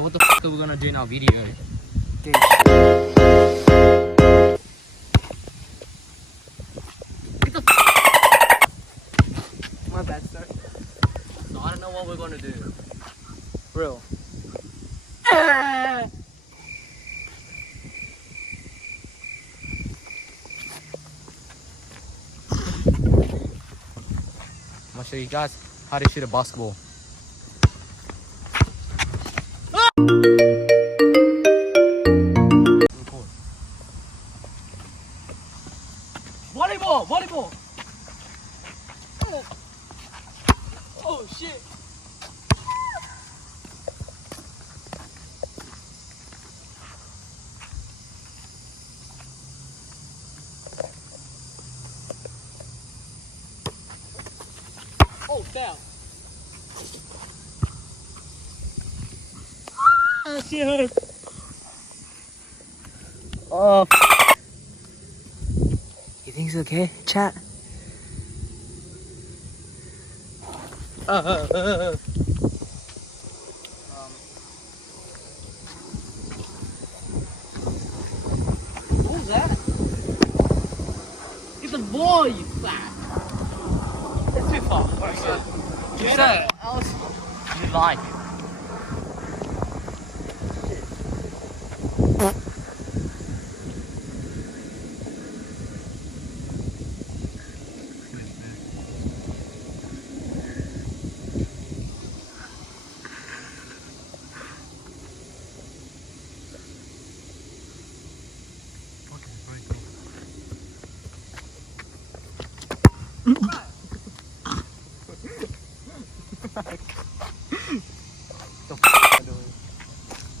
So what the fuck are we gonna do in our video? Okay. Get the My bad, sir. So I don't know what we're gonna do. Bro. I'm gonna show you guys how to shoot a basketball. Volleyball! Volleyball! Oh shit! Oh damn! Oh shit! Oh. You think it's okay, chat? Who's that? It's a boy, you fat. It's too far. You said else you like.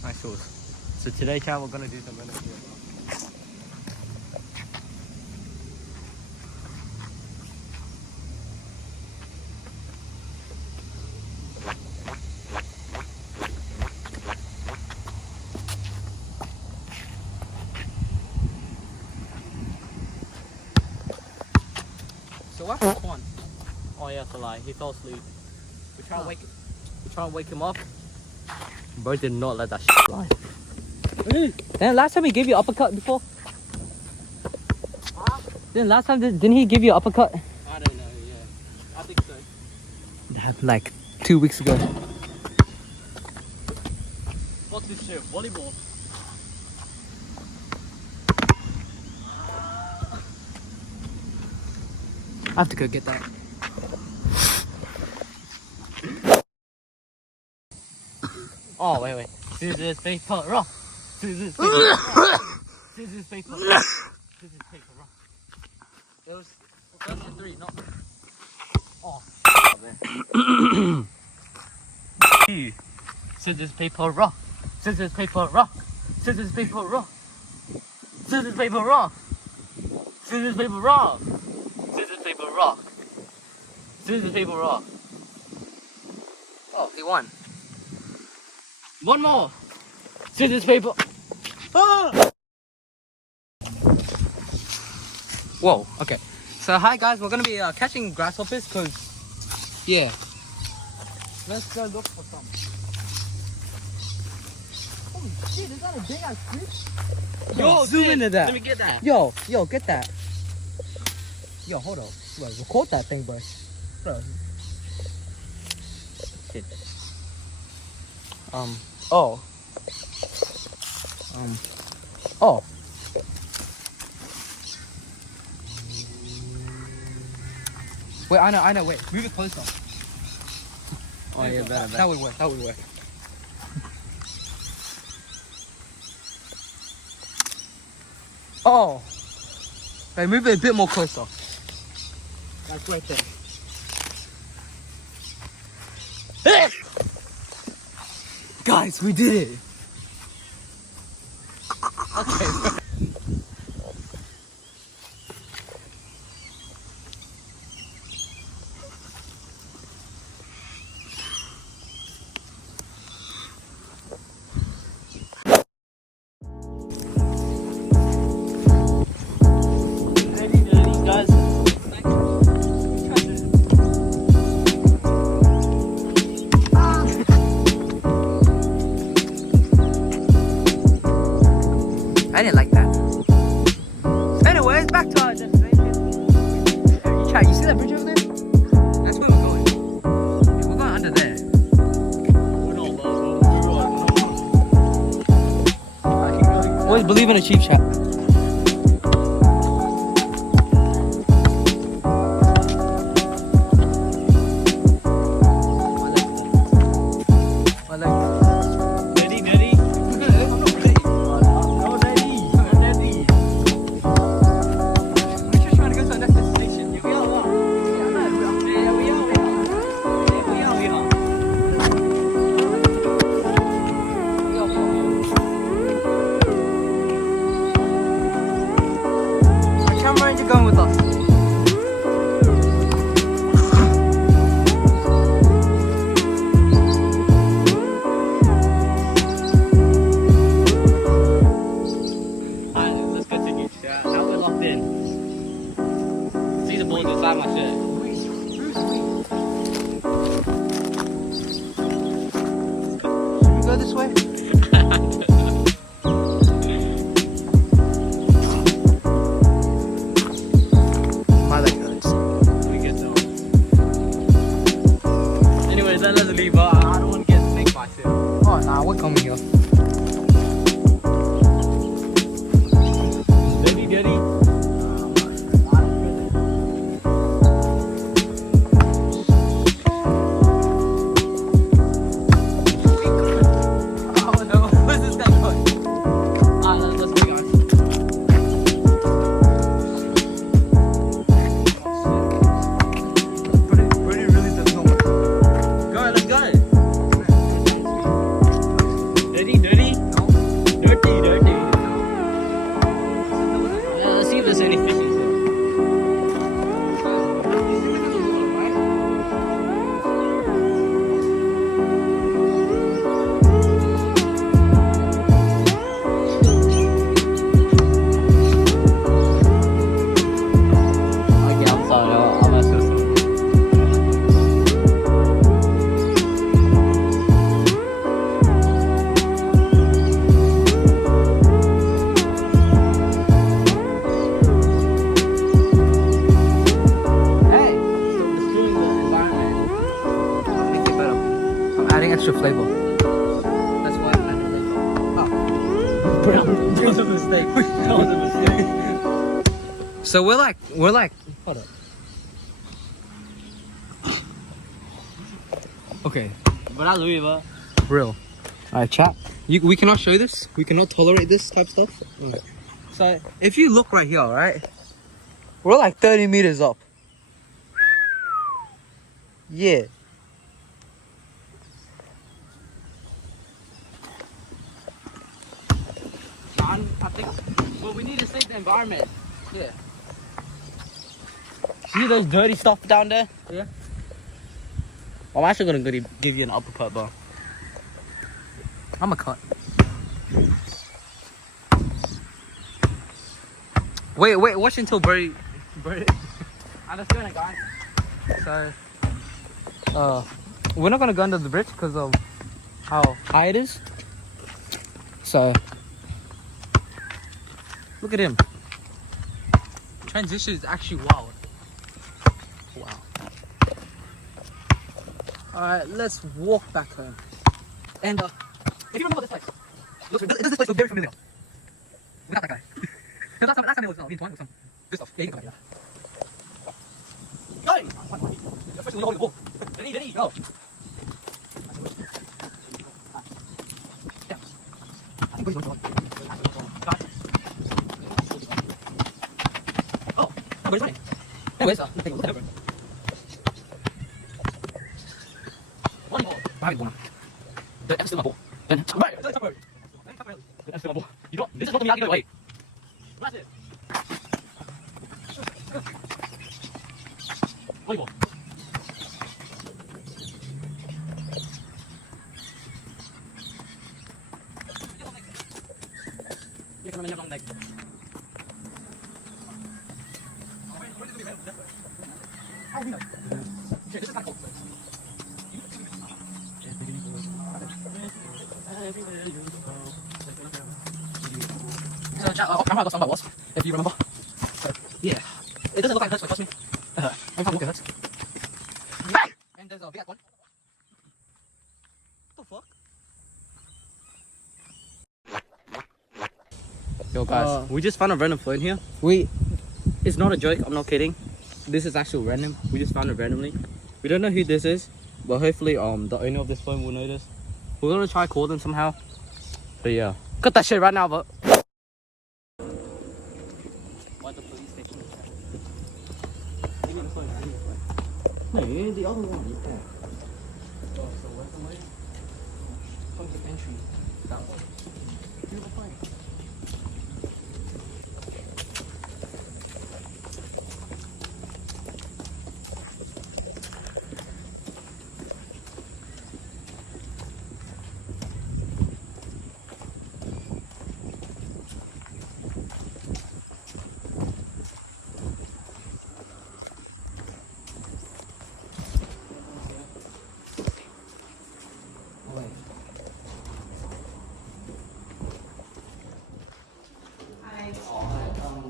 Nice sauce. So today, chat, we're gonna do some minutes here. So what happened to Quan? Oh yeah, it's a lie. He fell asleep. We try and wake him up. Bro did not let that shit fly. Then last time he gave you uppercut before? Huh? Then last time didn't he give you uppercut? I don't know, yeah. I think so. Like 2 weeks ago. What's this shit? Volleyball? I have to go get that. Oh, wait. Scissors, paper, rock. Scissors, paper, rock. Scissors, paper, rock. Scissors, paper, rock. It was question 3, not... Oh, man. Scissors, paper, rock. Scissors, paper, rock. Scissors, paper, rock. Scissors, paper, rock. Scissors, paper, rock. Scissors, paper, rock. Scissors, paper, rock. Oh, he won. One more. Scissors, paper. Ah! Whoa, okay. So hi guys, we're gonna be catching grasshoppers because, yeah. Let's go look for some. Holy shit, is that a big ass fish? Yo, zoom into that. Let me get that. Yo, get that. Yo, hold up. Bro, record that thing, bro. Bro. Shit. Oh. Oh. Wait, I know, wait. Move it closer. Oh yeah, better. That would work. Oh. Wait, move it a bit more closer. Like right there. Guys, we did it. Okay. I didn't like that. Anyways, back to our destination. Chat, you see that bridge over there? That's where we're going. Yeah, we're going under there. Always believe in a cheap shot. Going with us. Alright, let's continue. Now we're locked in. See the balls inside my shirt. Should we go this way? My leg hurts. We get down. Anyways, then let's leave. I don't want to get snaked myself. Oh nah, we're coming here. Daddy. Oh no, where's this guy going? Alright, let's go, guys. Brady really doesn't know what. Go, let's go. Dirty. No. Dirty. Let's see if there's any fishes here. Okay, I'm sorry. I'm not supposed to. Hey, Destroying the environment. make it better. I'm adding extra flavor. That's why I'm adding flavor. That was a mistake. That was a mistake. So we're like, hold up. Okay, But I leave, huh? real. Alright, chat. We cannot show this. We cannot tolerate this type of stuff. So if you look right here, right, we're like 30 meters up. Yeah. John, I think. Well, we need to save the environment. Yeah. See those dirty stuff down there? Yeah. I'm actually gonna give you an uppercut, bro. I'm a cut. Wait, watch until Birdie. I'm just doing it, guys. So, we're not gonna go under the bridge because of how high it is. So, look at him. Transition is actually wild. Wow. Alright, let's walk back home. And, if you remember this place, does this place look very familiar? Without that guy. Last time it was me and Twine with some good stuff. Yeah, you can come back. Go! You're first holding the ball. Ready, go. Yeah. I think Brady's going to Oh, Brady's running. Anyways, nothing. Whatever. One ball. Behind the ball now. The M's still on the ball. Then, right. The M's still on the ball. You don't. This is not the Miyagi way. That's it. Volleyball. Dia kena menyerang naik. So camera got stung by wasp, if you remember. So, yeah. It doesn't look like it hurts, but trust me. Every time I walk it hurts. Hey! And there's a big one. What the fuck? Yo guys, we just found a random phone here. It's not a joke, I'm not kidding. This is actually random. We just found it randomly. We don't know who this is, but hopefully the owner of this phone will notice. We're gonna try call them somehow. But yeah. Cut that shit right now, but why the police station? No, the other one. Yeah. Oh, so where's the way? From the entry. That one. Here's the phone.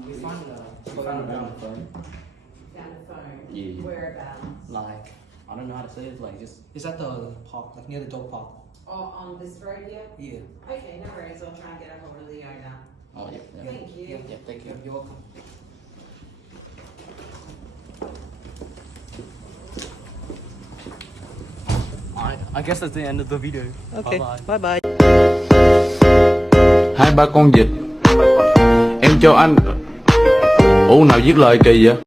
We found a random phone. Found a phone. Yeah. Whereabouts? Like, I don't know how to say it. Like, just Is that the park, like near the dog park? Oh, on this road here? Yeah. Okay, no worries. I'll try and get a hold of the owner. oh yeah. Yeah. Thank you. Yeah, thank you. You're welcome. Alright, I guess that's the end of the video. Okay. Bye bye. Hai ba con vịt em cho anh. Ủa nào viết lời kỳ vậy?